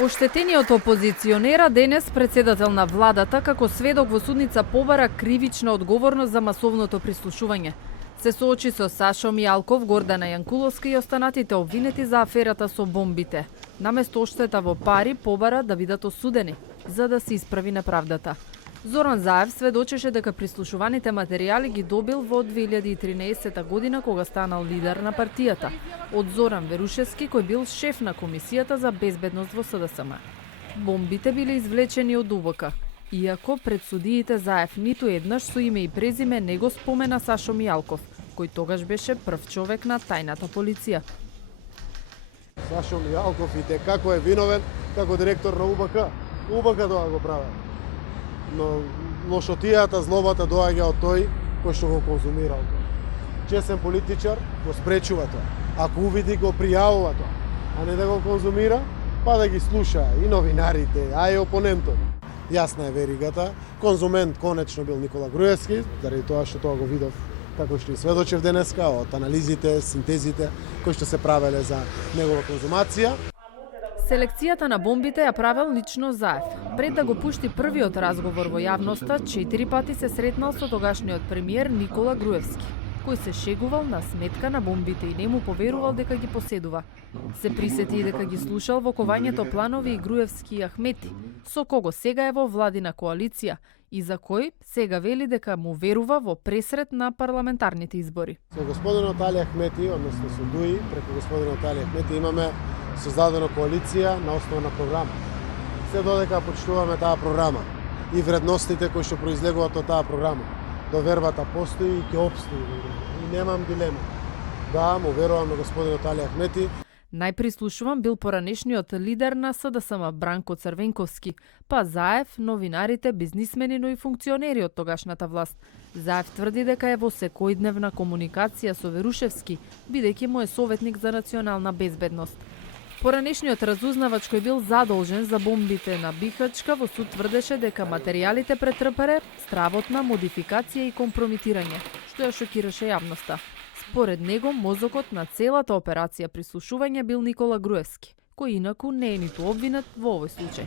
Оштетениот опозиционера денес председател на владата како сведок во судница побара кривична одговорност за масовното прислушување. Се соочи со Сашо Мијалков, Гордана Јанкуловска и останатите обвинети за аферата со бомбите. Наместо оштета во пари побара да бидат осудени, за да се исправи неправдата. Зоран Заев сведочеше дека прислушуваните материјали ги добил во 2013 година кога станал лидер на партијата, од Зоран Верушевски кој бил шеф на Комисијата за безбедност во СДСМ. Бомбите биле извлечени од УВК, иако пред судиите Заев ниту еднаш со име и презиме не го спомена Сашо Мијалков, кој тогаш беше прв човек на тајната полиција. Сашо Мијалков и те како е виновен како директор на УБК. УБК тоа го праве. Но лошотијата, злобата доаѓа од тој кој што го конзумирал. Чесен политичар го спречува тоа. Ако увиди, го пријавува тоа, а не да го конзумира, па да ги слуша и новинарите, а и опонентот. Јасна е веригата. Конзумент конечно бил Никола Груевски, заради тоа што тоа го видов како што и сведочев денеска од анализите, синтезите кои што се правеле за негова конзумација. Селекцијата на бомбите ја правел лично Заев. Пред да го пушти првиот разговор во јавноста, 4 пати се сретнал со тогашниот премиер Никола Груевски, кој се шегувал на сметка на бомбите и не му поверувал дека ги поседува. Се присети и дека ги слушал во кованјето планови и Груевски и Ахмети, со кого сега е во владина коалиција и за кој сега вели дека му верува во пресрет на парламентарните избори. Со господинот Али Ахмети, односно со ДУИ, преку господинот Али Ахмети имаме создадена коалиција на основа на програма. Се додека почитуваме таа програма и вредностите кои што произлегуваат од таа програма. Довербата постои и ќе обстои. И немам дилема. Да, му верувам на господинот Али Ахмети. Најприслушуван бил поранешниот лидер на СДСМ Бранко Црвенковски, па Заев, новинарите, бизнисмени, но и функционери од тогашната власт. Заев тврди дека е во секојдневна комуникација со Верушевски, бидејќи му е советник за национална безбедност. Поранешниот разузнавач кој бил задолжен за бомбите на Бихачка во суд тврдеше дека материјалите претрпеле стравотна модификација и компрометирање, што ја шокираше јавноста. Според него, мозокот на целата операција прислушување бил Никола Груевски, кој инаку не е ниту обвинет во овој случај.